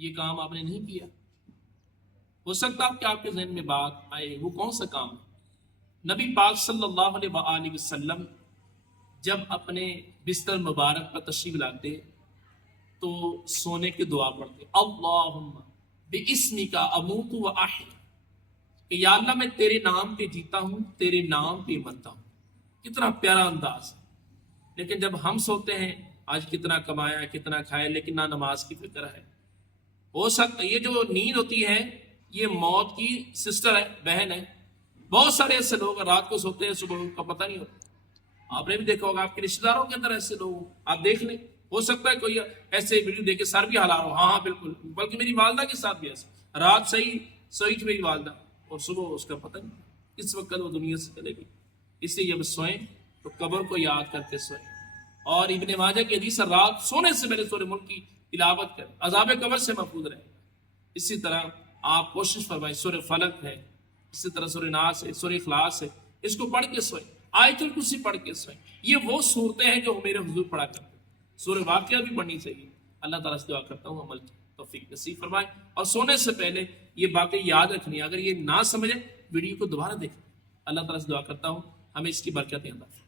یہ کام آپ نے نہیں کیا. ہو سکتا ہے کہ آپ کے ذہن میں بات آئے وہ کون سا کام ہے. نبی پاک صلی اللہ علیہ وآلہ وسلم جب اپنے بستر مبارک پر تشریف لاتے تو سونے کی دعا پڑھتے, اللہم باسمک اموت و احیا, کہ یا اللہ میں تیرے نام پہ جیتا ہوں, تیرے نام پہ مرتا ہوں. کتنا پیارا انداز ہے. لیکن جب ہم سوتے ہیں, آج کتنا کمایا کتنا کھایا, لیکن نہ نماز کی فکر ہے. ہو سکتا یہ جو نیند ہوتی ہے یہ موت کی سسٹر ہے, بہن ہے. بہت سارے ایسے لوگ رات کو سوتے ہیں, صبح کا پتہ نہیں ہوتا. آپ نے بھی دیکھا ہوگا آپ کے رشتے داروں کے اندر ایسے لوگ, آپ دیکھ لیں. ہو سکتا ہے کوئی ایسے ویڈیو دیکھ کے سر بھی ہلا رہا ہو, ہاں بالکل, بلکہ میری والدہ کے ساتھ بھی ایسا, رات صحیح تھی میری والدہ اور صبح اس کا پتہ نہیں کس وقت وہ دنیا سے چلے گئی. اس لیے جب سوئیں تو قبر کو یاد کر کے سوئیں. اور ابن ماجہ کی حدیث, رات سونے سے پہلے سورہ ملک کی تلاوت کریں, عذاب قبر سے محفوظ رہیں. اسی طرح آپ کوشش فرمائیں, سورہ فلق ہے, اسی طرح سورہ ناس ہے, سورہ اخلاص ہے, اس کو پڑھ کے سوئیں. آیت الکرسی پڑھ کے سوئیں. یہ وہ صورتیں ہیں جو میرے حضور پڑھا کرتے ہیں. سورہ واقعہ بھی پڑھنی چاہیے. اللہ تعالیٰ سے دعا کرتا ہوں عمل کی توفیق نصیب فرمائے. اور سونے سے پہلے یہ باتیں یاد رکھنی ہے. اگر یہ نہ سمجھیں ویڈیو کو دوبارہ دیکھیں. اللہ تعالیٰ سے دعا کرتا ہوں ہمیں اس کی برکتیں عطا فرمائے.